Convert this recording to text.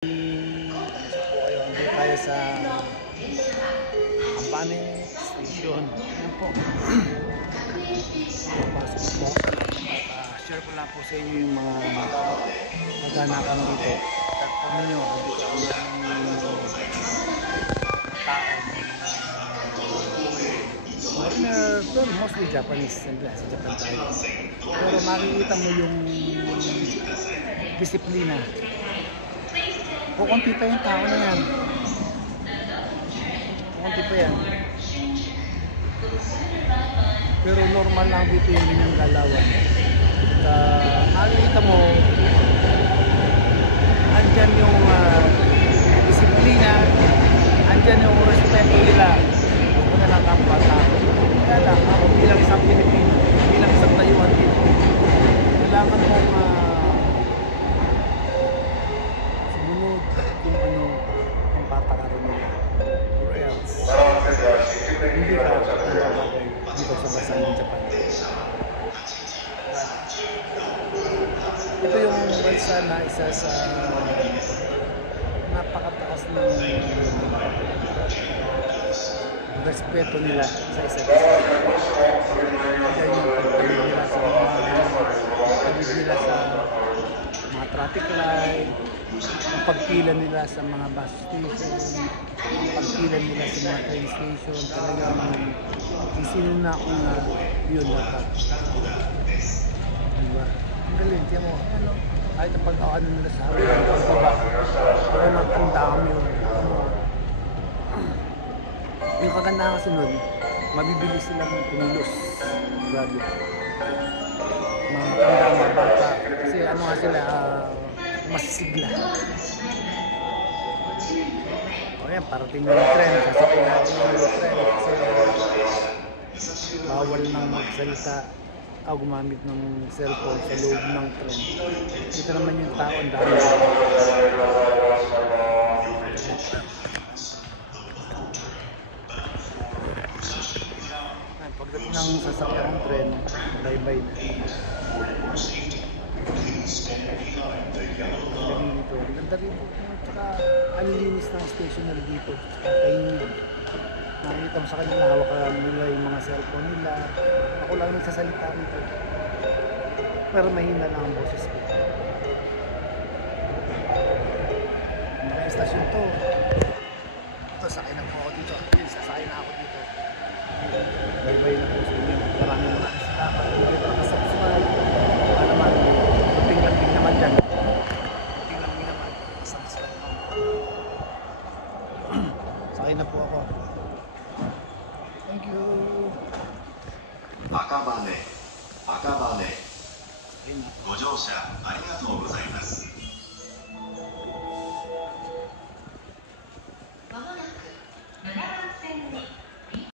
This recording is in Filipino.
Kamusta po kayo? Andito tayo sa Ampane Station. Ayan po. Pasok po. At share ko lang po sa inyo yung mga maganakan dito. At kung ninyo, dito ang tao. Foreigner, pero mostly Japanese. Siyempre, sa Japan tayo. Pero makikita mo yung disiplina. Kukunti pa yung tao na yan. Kukunti pa yan. Pero normal lang dito yung inyong galawan. At makikita mo, andyan yung disiplina, andyan yung respeto nila. Kung na lang ang bata. Kaya lang, ako bilang isang Pilipino, bilang isang tayuan dito, kailangan mong kung ano ang patakaran nila or else hindi ka nagabagay dito sa bansa ng Japan. Ito yung bansa na isa sa napakataas ng respeto nila sa isa't isa. Kaya yung pagtawid nila sa mga traffic light, ang pagpila nila sa mga bus station, ang pagpila nila sa mga train station, talagang isinunakon na yun dapat. Diba? Ang galing, tiyan mo, kahit ang pag-aano nila sa harap, ang baba, pero ang dami yun. Yung kagandahan kasi nun, mabibilis silang tumilos. Grabe. Mga matanda, mga bata, kasi ano nga sila, masisigla. O yan, parating na yung tren. Sasakay natin yung tren kasi bawal nang magsalita o gumamit ng cellphone sa loob ng tren. Dito naman yung tao, ang dami. Pagdating ng sasakyan ng tren, bye-bye na. Dito, ganda rito. Tsaka alinis ng stationery dito. Tahimik. Nakikita mo sa kanila, hawak nila yung mga cellphone nila. Ako lang nagsasalita rito. Pero mahina lang ang boses ko. Mga estasyon to. Ito, sakay na po ako dito. Sasakay na ako dito. Bye-bye na po sa inyo. Maraming salamat. Hindi pa nakasubscribe. Baka naman, tingnan naman dyan. Sakay na po ako. Thank you. Akabane. ご乗車ありがとうございます。